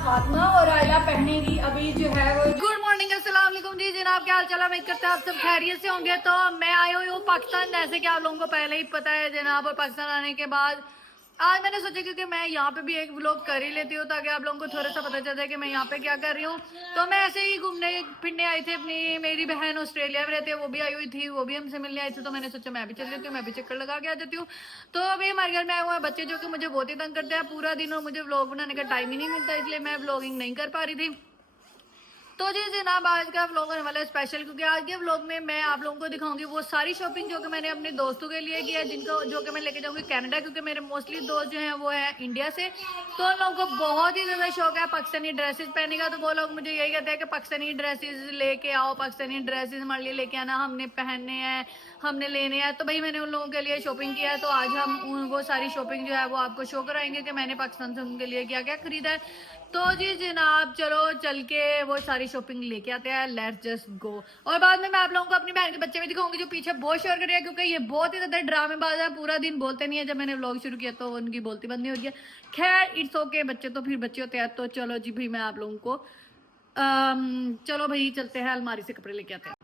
फातिमा और आयला पहनेगी अभी जो है वो। गुड मॉर्निंग, अस्सलाम वालेकुम जी जनाब, क्या हाल चाल है? उम्मीद करते हैं आप सब खैरियत से होंगे। तो मैं आई हुई हूँ पाकिस्तान, जैसे कि आप लोगों को पहले ही पता है जनाब। और पाकिस्तान आने के बाद आज मैंने सोचा क्योंकि मैं यहाँ पे भी एक व्लॉग कर ही लेती हूँ ताकि आप लोगों को थोड़ा सा पता चल जाए कि मैं यहाँ पे क्या कर रही हूँ। तो मैं ऐसे ही घूमने फिरने आई थी, अपनी मेरी बहन ऑस्ट्रेलिया में रहती है, वो भी आई हुई थी, वो भी हमसे मिलने आई थी। तो मैंने सोचा मैं भी चल जाती हूँ, मैं भी चक्कर लगा के आ जाती हूँ। तो अभी हमारे घर में आए हुए हैं बच्चे जो कि मुझे बहुत ही तंग करते हैं पूरा दिन, और मुझे व्लॉग बनाने का टाइम ही नहीं मिलता, इसलिए मैं व्लॉगिंग नहीं कर पा रही थी। तो जी जनाब, आज का व्लॉग होने वाला है स्पेशल, क्योंकि आज के व्लॉग में मैं आप लोगों को दिखाऊंगी वो सारी शॉपिंग जो कि मैंने अपने दोस्तों के लिए की है, जिनको जो कि मैं लेके जाऊंगी कनाडा, क्योंकि मेरे मोस्टली दोस्त जो हैं वो है इंडिया से। तो उन लोगों को बहुत ही ज़्यादा शौक है पाकिस्तानी ड्रेसेस पहनने का। तो वो लोग मुझे यही कहते हैं कि पाकिस्तानी ड्रेसेस लेके आओ, पाकिस्तानी ड्रेसेस हमारे लिए लेके आना, हमने पहनने हैं, हमने लेने हैं। तो भाई मैंने उन लोगों के लिए शॉपिंग किया है। तो आज हम वो सारी शॉपिंग जो है वो आपको शो कराएंगे कि मैंने पाकिस्तान से उनके लिए क्या क्या खरीदा है। तो जी जनाब, चलो चल के वो सारी शॉपिंग लेके आते हैं, लेट्स जस्ट गो। और बाद में मैं आप लोगों को अपनी बहन के बच्चे भी दिखाऊंगी जो पीछे बहुत शोर कर रहे हैं, क्योंकि ये बहुत ही ज्यादा ड्रामेबाज है, पूरा दिन बोलते नहीं है। जब मैंने व्लॉग शुरू किया तो उनकी बोलती बंद नहीं हो गई। खैर इट्स ओके, बच्चे तो फिर बच्चे होते हैं। तो चलो जी भाई, मैं आप लोगों को चलो भाई चलते हैं, अलमारी से कपड़े लेके आते हैं।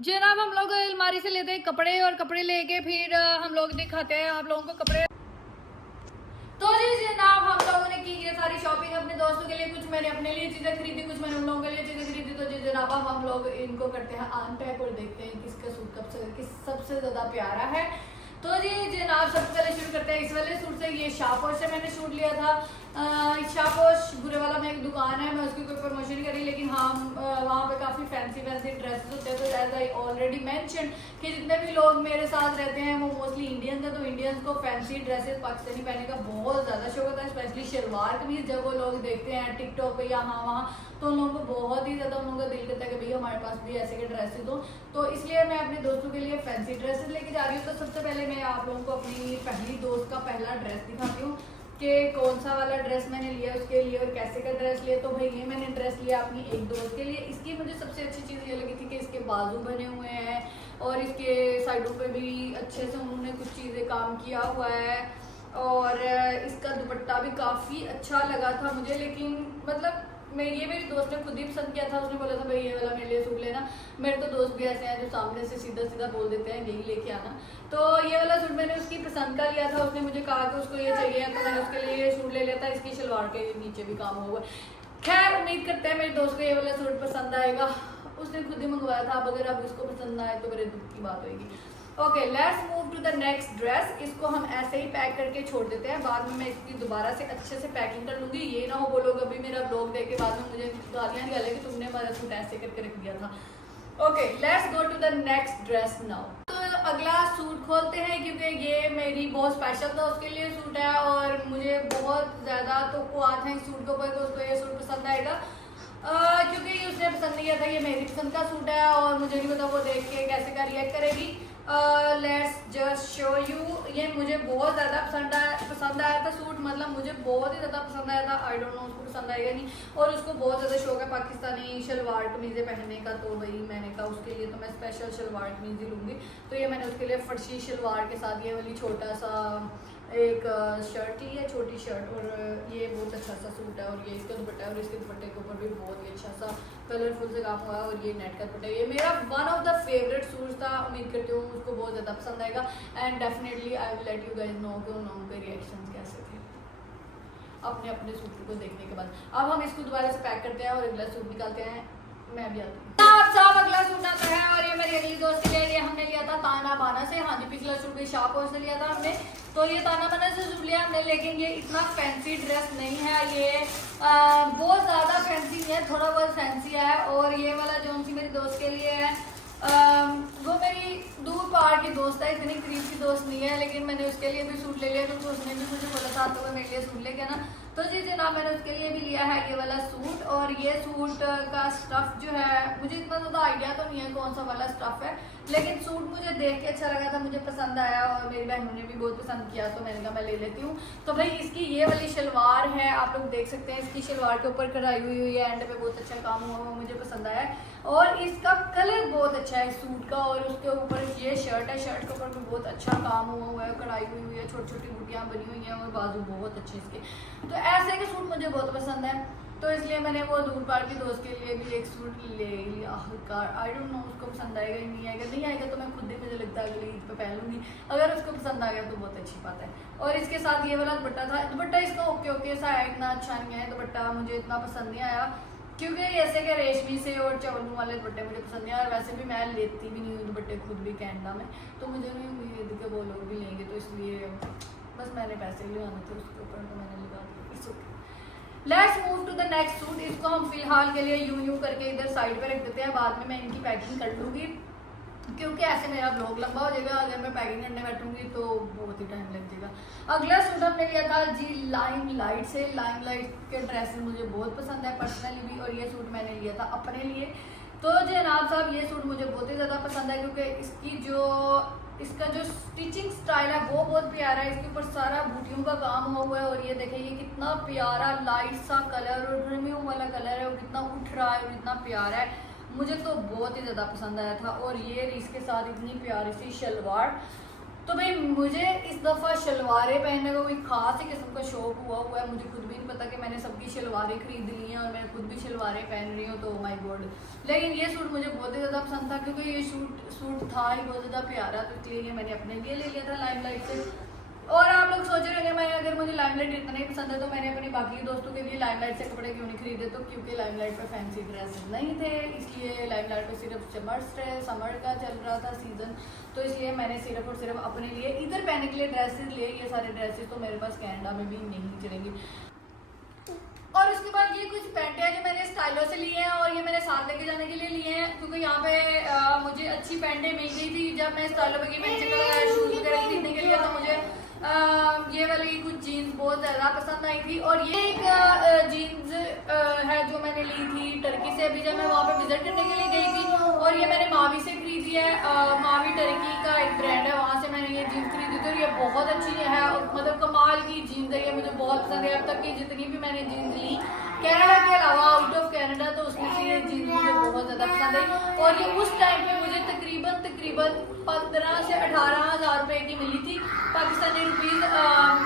जनाब हम लोग अलमारी से लेते हैं कपड़े, और कपड़े लेके फिर हम लोग दिखाते हैं आप लोगों को कपड़े। तो जी जनाब, हम लोगों ने की ये सारी शॉपिंग अपने दोस्तों के लिए, कुछ मैंने अपने लिए चीजें खरीदी, कुछ मैंने उन लोगों के लिए चीजें खरीदी। तो जी जनाब, अब हम लोग इनको करते हैं अनपैक और देखते हैं किसका सूट किस सबसे ज्यादा प्यारा है। तो जी जनाब, सबसे पहले शुरू करते हैं इस वाले सूट से। ये शाहपोश से मैंने शूट लिया था। शाहपोश बुरे वाला में एक दुकान है, मैं उसकी कोई प्रमोशन नहीं करी, लेकिन हाँ वहाँ पे काफ़ी फैंसी फैंसी ड्रेसेस होते हैं। तो एज आई ऑलरेडी मैंशन कि जितने भी लोग मेरे साथ रहते हैं वो मोस्टली इंडियंस हैं। तो इंडियंस को फैंसी ड्रेसेस पाकिस्तानी पहनने का बहुत ज़्यादा शौक होता है, स्पेशली शलवार कमीज। जब वो लोग देखते हैं टिकटॉक पे या हाँ वहाँ, तो उन लोगों को बहुत ही ज़्यादा उन लोगों का दिल करता है कि भैया हमारे पास भी ऐसे के ड्रेसेस हो। तो इसलिए मैं अपने दोस्तों के लिए फैंसी ड्रेसेस लेके जा रही हूँ। तो सबसे पहले मैं आप लोगों को अपनी पहली दोस्त का पहला ड्रेस दिखाती हूँ कि कौन सा वाला ड्रेस मैंने लिया उसके लिए और कैसे का ड्रेस लिया। तो भाई ये मैंने ड्रेस लिया अपनी एक दोस्त के लिए। इसकी मुझे सबसे अच्छी चीज़ ये लगी थी कि इसके बाजू बने हुए हैं और इसके साइडों पे भी अच्छे से उन्होंने कुछ चीज़ें काम किया हुआ है, और इसका दुपट्टा भी काफ़ी अच्छा लगा था मुझे। लेकिन मतलब मैं ये मेरी दोस्त ने खुद ही पसंद किया था, उसने बोला था भाई ये वाला मेरे लिए सूट लेना। मेरे तो दोस्त भी ऐसे हैं जो सामने से सीधा सीधा बोल देते हैं यही लेके आना। तो ये वाला सूट मैंने उसकी पसंद का लिया था, उसने मुझे कहा कि उसको ये चाहिए, तो मैंने उसके लिए ये सूट ले लिया था। इसकी शलवार के नीचे भी काम हुआ। खैर उम्मीद करते हैं मेरे दोस्त को ये वाला सूट पसंद आएगा, उसने खुद ही मंगवाया था। अब अगर अब उसको पसंद आए तो मेरे दुख की बात होगी। Okay let's move to the next dress. इसको हम ऐसे ही पैक करके छोड़ देते हैं, बाद में मैं इसकी दोबारा से अच्छे से पैकिंग कर लूँगी। ये ना हो वो लोग अभी मेरा ब्लॉग देख के बाद में मुझे गालियाँ निकाले कि तुमने हमारा सूट ऐसे करके रख दिया था। Okay let's go to the next dress now. तो अगला सूट खोलते हैं, क्योंकि ये मेरी बहुत स्पेशल था उसके लिए सूट है, और मुझे बहुत ज़्यादा तो कुआत है इस सूट के ऊपर कि उसको ये सूट पसंद आएगा। क्योंकि उसने पसंद नहीं किया था, ये मेरी पसंद का सूट है, और मुझे नहीं पता वो देख के कैसे का रिएक्ट करेगी। Let's just show you. ये मुझे बहुत ज़्यादा पसंद आया था सूट, मतलब मुझे बहुत ही ज़्यादा पसंद आया था। आई डोंट नो उसको पसंद आएगा नहीं, और उसको बहुत ज़्यादा शौक है पाकिस्तानी शलवार कमीज़ें पहनने का। तो भाई मैंने कहा उसके लिए तो मैं स्पेशल शलवार कमीज़ ही लूँगी। तो ये मैंने उसके लिए फर्शी शलवार के साथ ये वाली छोटा सा एक शर्ट ली है, छोटी शर्ट, और ये बहुत अच्छा सा सूट है। और ये इसका दुपट्टा है, और इसके दुपट्टे के ऊपर भी बहुत ही अच्छा सा कलरफुल से काम हुआ है, और ये नेट का दुपट्टा। ये मेरा one of the favourite suit था, उम्मीद करती हूँ उसको बहुत ज़्यादा पसंद आएगा। And definitely I will let you guys know कि उन लोगों के रिएक्शन कैसे थे अपने अपने सूट को देखने के बाद। अब हम इसको दोबारा से पैक करते हैं और अगला सूट निकालते हैं। मैं भी आती हूँ। साहब अगला सूट आता है, और ये मेरी अगली दोस्त के लिए हमने लिया था ताना बाना से। हाँ जी, पिछला सूट भी शाहपोश से लिया था हमने, तो ये ताना बाना से सूट लिया हमने। लेकिन ये इतना फैंसी ड्रेस नहीं है, ये बहुत ज़्यादा फैंसी नहीं है, थोड़ा बहुत फैंसी है। और ये वाला जो सी मेरी दोस्त के लिए है, वो मेरी दूर पार की दोस्त है, इतनी करीब की दोस्त नहीं है। लेकिन मैंने उसके लिए भी सूट ले लिया, क्योंकि उसने भी मुझे बोला था तो मैं मेरे लिए सूट लेके ना। तो जी जनाब, मैंने उसके लिए भी लिया है ये वाला सूट। और ये सूट का स्टफ़ जो है, मुझे इतना ज़्यादा आइडिया तो नहीं है कौन सा वाला स्टफ़ है, लेकिन सूट मुझे देख के अच्छा लगा था, मुझे पसंद आया, और मेरी बहनों ने भी बहुत पसंद किया। तो मैंने कहा मैं ले लेती हूँ। तो भाई इसकी ये वाली शलवार है, आप लोग देख सकते हैं, इसकी शलवार के ऊपर कढ़ाई हुई है, एंड पे बहुत अच्छा काम हुआ, वो मुझे पसंद आया है। और इसका कलर बहुत अच्छा है सूट का। और उसके ऊपर ये शर्ट है, शर्ट के ऊपर भी बहुत अच्छा काम हुआ है, कढ़ाई हुई है, छोटी छोटी बूटियाँ बनी हुई हैं और बाजू बहुत अच्छे इसके। तो ऐसे के सूट मुझे बहुत पसंद है, तो इसलिए मैंने वो दूर पार की दोस्त के लिए भी एक सूट ले लिया हल्का। आई डोंट नो उसको पसंद आएगा ही नहीं आएगा, नहीं आएगा तो मैं खुद ही, मुझे लगता है अगली ईद पे पहन लूँगी। अगर उसको पसंद आ गया तो बहुत अच्छी बात है। और इसके साथ ये वाला दुपट्टा था, दुपट्टा इसका ओके ओके सा है, इतना अच्छा नहीं है दुपट्टा, मुझे इतना पसंद नहीं आया क्योंकि ऐसे के रेशमी से और चवलों वाले दुपट्टे मुझे पसंद नहीं आया। और वैसे भी मैं लेती भी नहीं हूँ दुपट्टे खुद भी कैनेडा में, तो मुझे नहीं उम्मीद कि वो लोग भी लेंगे, तो इसलिए बस मैंने पैसे लगाने थे उसके ऊपर, तो मैंने लगा दिया। Let's move to the next suit. इसको हम फिलहाल के लिए यूं करके इधर साइड पे रख देते हैं, बाद में मैं इनकी पैकिंग कर लूँगी क्योंकि ऐसे मेरा ब्लॉग लंबा हो जाएगा। अगर मैं पैकिंग करने बैठूंगी तो बहुत ही टाइम लग जाएगा। अगला सूट हमने लिया था जी लाइम लाइट से। लाइम लाइट के ड्रेसेस मुझे बहुत पसंद है पर्सनली भी, और ये सूट मैंने लिया था अपने लिए। तो जनाब साहब ये सूट मुझे बहुत ही ज़्यादा पसंद है क्योंकि इसका जो स्टिचिंग स्टाइल है वो बहुत प्यारा है। इसके ऊपर सारा बूटियों का काम हुआ है, और ये देखिए ये कितना प्यारा लाइट सा कलर और ड्रीमियों वाला कलर है, और कितना उठ रहा है और इतना प्यारा है, मुझे तो बहुत ही ज़्यादा पसंद आया था। और ये इसके साथ इतनी प्यारी सी शलवार, तो भाई मुझे इस दफ़ा शलवारें पहनने का कोई खास ही किस्म का शौक हुआ है। मुझे खुद भी नहीं पता कि मैंने सबकी शलवारें खरीद ली हैं और मैं खुद भी शलवारें पहन रही हूँ, तो माय गॉड। लेकिन ये सूट मुझे बहुत ही ज़्यादा पसंद था क्योंकि ये सूट था ही बहुत ज़्यादा प्यारा, तो इसलिए ये मैंने अपने लिए ले लिया था लाइम लाइट से। और आप लोग सोच रहे होंगे मैं अगर मुझे लाइमलाइट इतना ही पसंद है तो मैंने अपनी बाकी दोस्तों के लिए लाइमलाइट से कपड़े क्यों नहीं खरीदे, तो क्योंकि लाइमलाइट पे फैंसी ड्रेसेस नहीं थे, इसलिए लाइमलाइट पे सिर्फ समर का चल रहा था सीजन, तो इसलिए मैंने सिर्फ और सिर्फ अपने लिए इधर पहनने के लिए ड्रेसेस लिए। ये सारे ड्रेसेस तो मेरे पास कनाडा में भी नहीं चलेंगी। और उसके बाद ये कुछ पैंटे हैं जो मैंने स्टाइलो से लिए हैं, और ये मैंने साथ लेके जाने के लिए लिए हैं क्योंकि यहाँ पे मुझे अच्छी पैंटे मिल गई थी। जब मैं स्टाइलो पे गई मैंने चक्कर शूज वगैरह खरीदने के लिए, तो मुझे ये वाली कुछ जीन्स बहुत ज़्यादा पसंद आई थी। और ये एक जीन्स है जो मैंने ली थी टर्की से, अभी जब मैं वहाँ पे विजिट करने के लिए गई थी, और ये मैंने मावी से खरीदी है। मावी टर्की का एक ब्रांड है, वहाँ से मैंने ये जीन्स खरीदी थी, और ये बहुत अच्छी है, मतलब कमाल की जीन्स है, ये मुझे बहुत पसंद है। अब तक की जितनी भी मैंने जीन्स ली कनाडा के अलावा आउट ऑफ कनाडा, तो उसमें से ये जीन्स मुझे बहुत ज़्यादा पसंद है। और ये उस टाइम पे मुझे तकरीबन 15 से 18 हज़ार रुपए की मिली थी Pakistani rupees.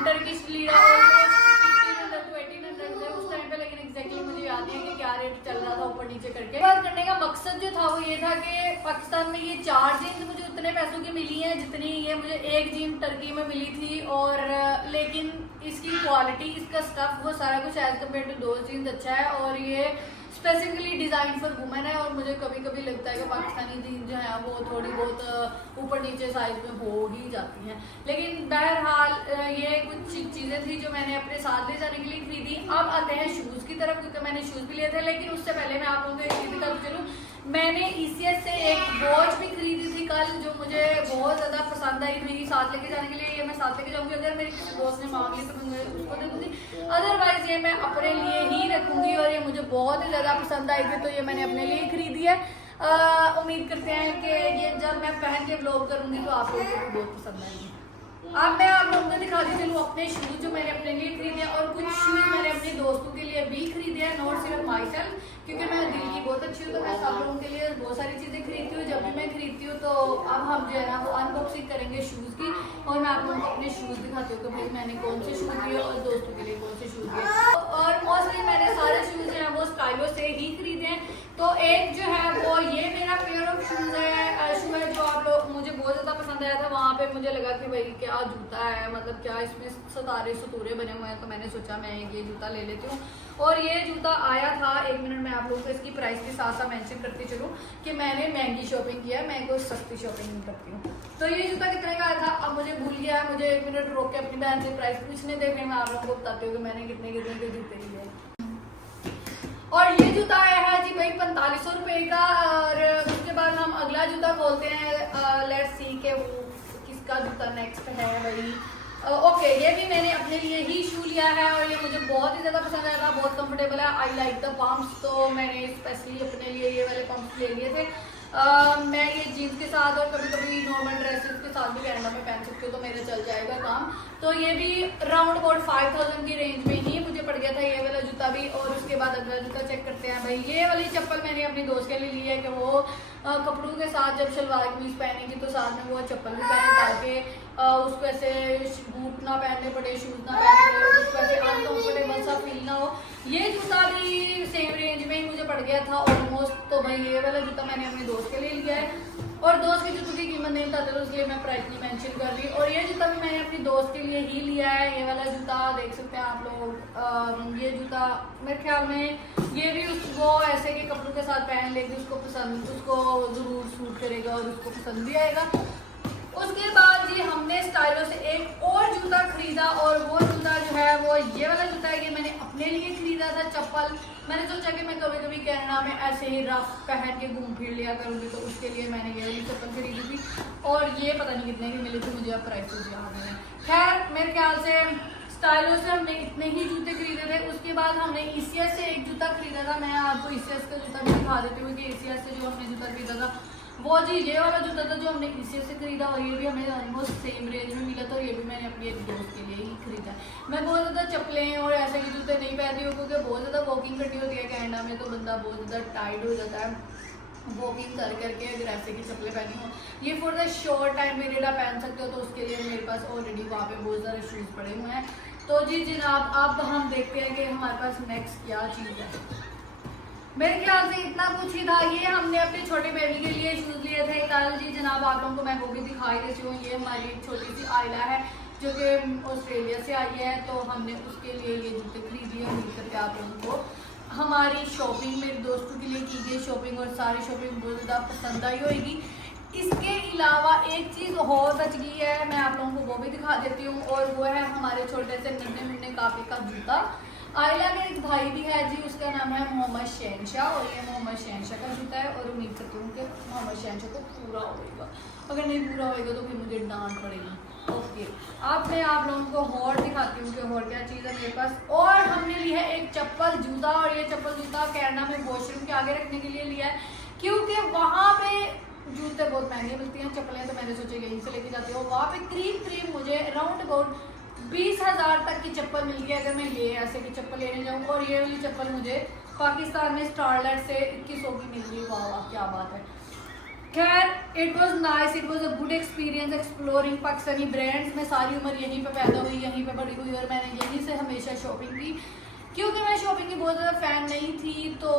Turkish lira almost 1500 to 1800 थे उस टाइम पे, लेकिन एग्जैक्टली मुझे याद नहीं है कि क्या रेट चल रहा था ऊपर नीचे करके। बात करने का मकसद जो था वो ये था कि पाकिस्तान में ये 4 जीन्स मुझे उतने पैसों की मिली हैं जितनी ये मुझे एक जीन्स टर्की में मिली थी। और लेकिन इसकी क्वालिटी, इसका स्टफ, वो सारा कुछ एज कम्पेयर टू 2 जीन्स अच्छा है, और ये स्पेसिफिकली डिज़ाइन फॉर वुमेन है। और मुझे कभी कभी लगता है कि पाकिस्तानी जीन्स जो है वो थोड़ी बहुत ऊपर नीचे साइज में हो ही जाती हैं। लेकिन बहरहाल ये कुछ चीज़ें थी जो मैंने अपने साथ ले जाने के लिए खरीदी। अब आते हैं शूज़ की तरफ, क्योंकि मैंने शूज़ भी लिए थे। लेकिन उससे पहले मैं आप लोगों को एक चीज़ दिखाती चलूँ, मैंने ECS से एक वॉच भी खरीदी थी कल, जो मुझे बहुत ज़्यादा पसंद आई मेरी साथ लेके जाने के लिए। ये मैं साथ लेके जाऊँगी, अगर मेरी किसी दोस्त ने मांग ली तो मैं उसको दे दूँगी, अदरवाइज ये मैं अपने लिए ही रखूँगी। और ये मुझे बहुत ही ज़्यादा पसंद आई थी, तो ये मैंने अपने लिए खरीदी है। उम्मीद करते हैं कि ये जब मैं पहन के व्लॉग करूँगी तो आप लोगों को भी बहुत पसंद आएगी। अब मैं आप लोगों को दिखाती चलूँ अपने शूज़ जो मैंने अपने लिए खरीदे हैं, और कुछ शूज़ मैंने अपने दोस्तों के लिए भी खरीदे हैं, नॉट सिर्फ माई सेल्फ, क्योंकि मैं दिल की बहुत अच्छी हूँ, तो मैं सब लोगों के लिए बहुत सारी चीज़ें खरीदती हूँ जब भी मैं खरीदती हूँ। तो अब हम जो है ना वो अनबॉक्सिंग करेंगे शूज़ की, और मैं आप लोगों को अपने शूज़ दिखाती हूँ कि भाई मैंने कौन से शूज़ लिए और दोस्तों के लिए कौन से शूज़ लिए। और मोस्टली मैंने सारे शूज़ जो हैं वो स्टाइलो से ही खरीदे हैं। तो एक जो है वो ये मेरा पेयर ऑफ शूज़ है जो आप लोग, मुझे बहुत ज़्यादा पसंद आया था। वहाँ पे मुझे लगा कि भाई क्या जूता है, मतलब क्या इसमें सुतूरे बने हुए हैं, तो मैंने सोचा मैं ये जूता ले लेती हूँ। और ये जूता आया था, 1 मिनट में आप लोगों को इसकी प्राइस के साथ साथ मेंशन करती चलूँ कि मैंने महंगी शॉपिंग किया है, मैं कोई सस्ती शॉपिंग नहीं करती हूँ। तो ये जूता कितने का आया था अब मुझे भूल गया है, मुझे 1 मिनट रोक के अपनी बहन से प्राइस पूछने दे, फिर मैं आप लोगों को बताती हूँ कि मैंने कितने के जूते लिए। और ये जूता आया है जी भाई 4500 रुपये का। और उसके बाद हम अगला जूता खोलते हैं, लेट्स सी के वो किसका जूता नेक्स्ट है भाई। ओके, ये भी मैंने अपने लिए ही शू लिया है, और ये मुझे बहुत ही ज़्यादा पसंद आया था, बहुत कंफर्टेबल है। आई लाइक द पम्प्स, तो मैंने स्पेशली अपने लिए ये वाले पम्प्स ले लिए थे। मैं ये जीन्स के साथ और कभी कभी नॉर्मल ड्रेसेस के साथ भी कनाडा में पहन सकती हूँ, तो मेरा चल जाएगा काम। तो ये भी राउंड अबाउट 5000 की रेंज में ही मुझे पड़ गया था ये वाला जूता भी। और उसके बाद अगला जूता चेक करते हैं भाई। ये वाली चप्पल मैंने अपने दोस्त के लिए ली है कि वो कपड़ों के साथ जब शलवार कमीज पहनेगी तो साथ में वो चप्पल भी पहने, ताकि उसको ऐसे बूट ना पहनने पड़े, शूज ना पहनने पड़े, उसको ऐसे अनकम्फर्टेबल सा फील ना हो। ये जूता भी सेम रेंज में ही मुझे पड़ गया था ऑलमोस्ट। तो भाई ये वाला जूता मैंने अपने दोस्त के लिए लिया है और दोस्त के जूतों की कीमत नहीं बताते तो इसलिए मैं प्राइस नहीं मेंशन कर रही। और ये जूता भी मैंने अपनी दोस्त के लिए ही लिया है। ये वाला जूता देख सकते हैं आप लोग। ये जूता मेरे ख्याल में ये भी उसको ऐसे के कपड़ों के साथ पहन लेगी, उसको जरूर सूट करेगा और उसको पसंद भी आएगा। उसके बाद जी हमने स्टाइलो से एक और जूता खरीदा और वो जूता जो है वो ये वाला जूता है। ये मैंने अपने लिए खरीदा था चप्पल। मैंने सोचा कि मैं कभी कभी कनाडा में ऐसे ही रफ पहन के घूम फिर लिया करूँगी, तो उसके लिए मैंने ये वाली चप्पल खरीदी थी। और ये पता नहीं कितने की मिली थी, मुझे अब प्राइस याद है। खैर मेरे ख्याल से स्टाइलो से हमने इतने ही जूते खरीदे थे। उसके बाद हमने ECS से एक जूता खरीदा था। मैं आपको ECS का जूता भी दिखा देती हूँ कि ECS से जो हमने जूता खरीदा था वो जी ये वाला जूता था जो हमने ECS से खरीदा। और ये भी हमें ऑलमोस्ट सेम रेंज में मिला था और ये भी मैंने अपनी एक दोस्त के लिए ही खरीदा। मैं बहुत ज़्यादा चप्पलें और ऐसे के जूते नहीं पहनती हूँ क्योंकि बहुत ज़्यादा वॉकिंग करनी होती है कनाडा में, तो बंदा बहुत ज़्यादा टाइट हो जाता है वॉकिंग कर करके अगर ऐसे की चप्पलें पहनी हो। ये for the short time period आप पहन सकते हो, तो उसके लिए मेरे पास ऑलरेडी वहाँ पे बहुत सारे शूज़ पड़े हुए हैं। तो जी जनाब अब हम देखते हैं कि हमारे पास नेक्स्ट क्या चीज़ है। मेरे ख्याल से इतना कुछ ही था। ये हमने अपने छोटे बेबी के लिए शूज़ लिए थे कल जी जनाब, आप लोगों को मैं वो भी दिखाई देती हूँ। ये हमारी छोटी सी आयला है जो कि ऑस्ट्रेलिया से आई है, तो हमने उसके लिए ये जूते खरीदी है। उम्मीद करते हैं आप लोगों को हमारी शॉपिंग मेरे दोस्तों के लिए की गई शॉपिंग और सारी शॉपिंग बहुत ज़्यादा पसंद आई होगी। इसके अलावा एक चीज़ और बच गई है, मैं आप लोगों को वो भी दिखा देती हूँ और वो है हमारे छोटे से नन्हे मुन्ने काफी का जूता। आयला का एक भाई भी है जी, उसका नाम है मोहम्मद शहनशाह और ये मोहम्मद शहनशाह का जूता है। और उम्मीद करती हूँ कि मोहम्मद शहनशाह को पूरा होगा, अगर नहीं पूरा होगा तो फिर मुझे डांट पड़ेगी। ओके अब मैं आप लोगों को और दिखाती हूँ कि और क्या चीज़ है मेरे पास। और हमने लिया है एक चप्पल जूता और ये चप्पल जूता कनाडा में वॉशरूम के आगे रखने के लिए लिया है क्योंकि वहाँ पे जूते बहुत महंगे मिलती हैं, चप्पलें तो मैंने सोचा यहीं से लेके जाती हूँ। वहाँ पे करीब मुझे अराउंड अबाउट 20,000 तक की चप्पल मिल गई अगर मैं ये ऐसे की चप्पल लेने जाऊँ। और ये वाली चप्पल मुझे पाकिस्तान में स्टारलेट से 2100 की मिल गई। वाह वाह क्या बात है। खैर it was nice, it was a good experience exploring Pakistani brands. मैं सारी उम्र यहीं पे पैदा हुई, यहीं पे बड़ी हुई और मैंने यहीं से हमेशा शॉपिंग की। क्योंकि मैं शॉपिंग की बहुत ज़्यादा फ़ैन नहीं थी तो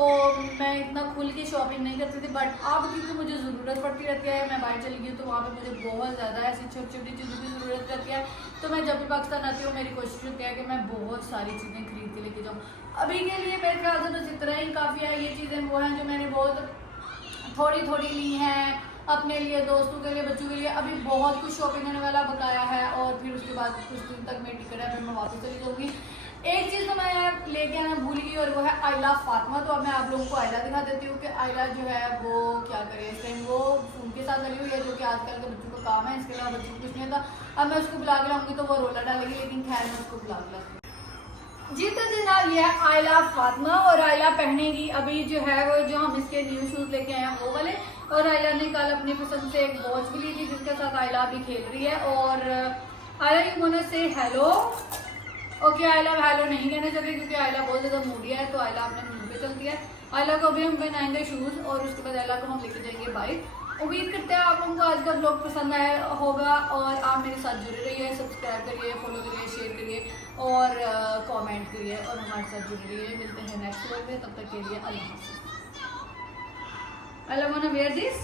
मैं इतना खुल के शॉपिंग नहीं करती थी, बट अब क्योंकि मुझे ज़रूरत पड़ती रहती है, मैं बाहर चली गई तो वहाँ पे मुझे बहुत ज़्यादा ऐसी छोटी छोटी चीज़ों की ज़रूरत रहती है। तो मैं जब भी पाकिस्तान आती हूँ मेरी कोशिश होती है कि मैं बहुत सारी चीज़ें खरीद के लेके जाऊँ। अभी के लिए मेरे ख्याल से बस इतना ही काफ़ी है। ये चीज़ें वो हैं जो मैंने बहुत थोड़ी ली हैं अपने लिए, दोस्तों के लिए, बच्चों के लिए। अभी बहुत कुछ शॉपिंग होने वाला बकाया है और फिर उसके बाद कुछ दिन तक मेरी टिकट है, फिर मैं वापस चली जाऊँगी। एक चीज़ तो मैं लेके आना भूल गई और वो है आयला फातिमा। तो अब मैं आप लोगों को आयला दिखा देती हूँ कि आयला जो है वो क्या करे। इस टाइम वो फ़ोन के साथ लगी हुई है जो कि आजकल के बच्चों का काम है, इसके अलावा बच्चों को कुछ नहीं था। अब मैं उसको बुला के लाऊंगी तो वो रोला डालेगी, लेकिन खैर मैं उसको बुला के लाऊंगी। जी तो जनाब ये आयला फातिमा और आयला पहनेगी अभी जो है वो जो हम इसके न्यू शूज़ लेके आए हैं वो वाले। और आयला ने कल अपनी पसंद से एक वॉच भी ली थी जिसके साथ आयला अभी खेल रही है। और आयला यू वांट टू से हेलो। ओके आयला हेलो नहीं कहना चाहती क्योंकि आयला बहुत ज़्यादा मूडी है, तो आयला अपने मूड पे चलती है। आयला को अभी हम पहनाएंगे शूज़ और उसके बाद आयला को हम लेके जाएंगे बाइक। उम्मीद करते हैं आप लोगों को आज का ब्लॉग पसंद आया होगा और आप मेरे साथ जुड़े रहिए, सब्सक्राइब करिए, फॉलो करिए, शेयर करिए और कमेंट करिए और हमारे साथ जुड़े रहिए। मिलते हैं नेक्स्ट ब्लॉग में, तब तक के लिए अल्लाह हाफ़िज़। I want to wear this.